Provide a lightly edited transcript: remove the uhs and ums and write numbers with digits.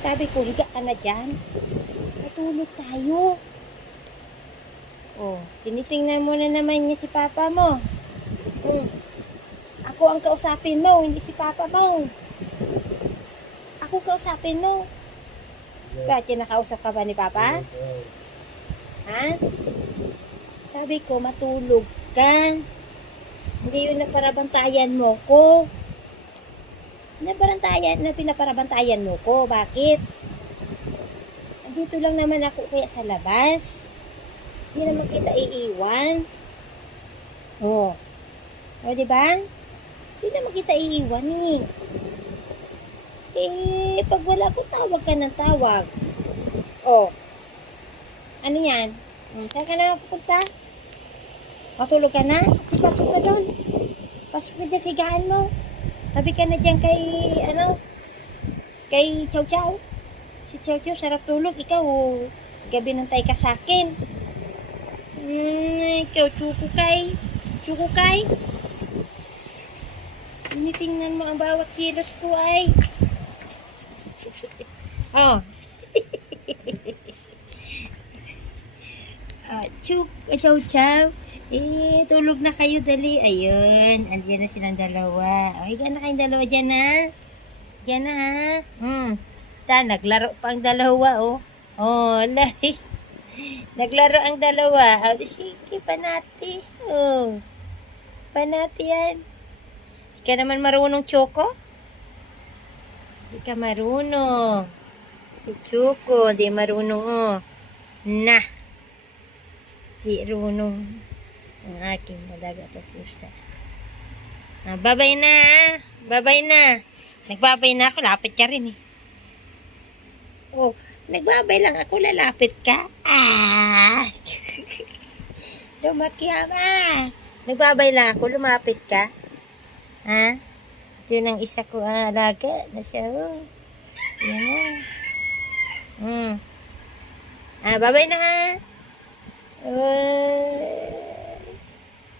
Sabi ko, higa ka na dyan. Matulog tayo. Oh, tinitingnan mo na naman niya si papa mo. Ako ang kausapin mo, hindi si papa mo. Ako kausapin mo. Bakit nakausap ka ba ni papa? Ha? Sabi ko, matulog ka. Hindi yun na parabantayan mo ko. Pinaparabantayan mo ko. Bakit? Dito lang naman ako kaya sa labas. Hindi naman kita iiwan. Oh. O, diba? Hindi naman kita iiwan eh. Pag wala ko, tawag ka ng tawag. Oh. Ano yan? Saan ka na pupunta? Matulog ka na? Kasi pasok ka doon. Pasok ka dyan, sigaan mo. Tabi ka na dyan kay Chow Chow. Si Chow Chow, sarap tulog. Ikaw, gabi nantay ka sa akin. Ikaw, chukukay. Chukukay. Tinitingnan mo ang bawat kilos ko ay. Oh. Chow Chow. Tulog na kayo, dali. Ayun, andiyan na silang dalawa. O, higa na kayong dalawa dyan, ha? Dyan na, ha? Naglaro pa ang dalawa, oh. Oh, lahi. Naglaro ang dalawa. O, sige, panati. Oh. Panati yan. Di ka naman marunong, Choco? Di ka marunong. Si Choco, di marunong, oh. Na. Di marunong. Ang aking malaga pa pusta. Babay na, ha? Babay na. Nagbabay na ako, lapit ka rin, eh. Oh, nagbabay lang ako, lalapit ka. Lumakyama. Nagbabay lang ako, lumapit ka. Ha? Yun ang isa ko alaga na siya, oh. Yan na. Babay na, ha?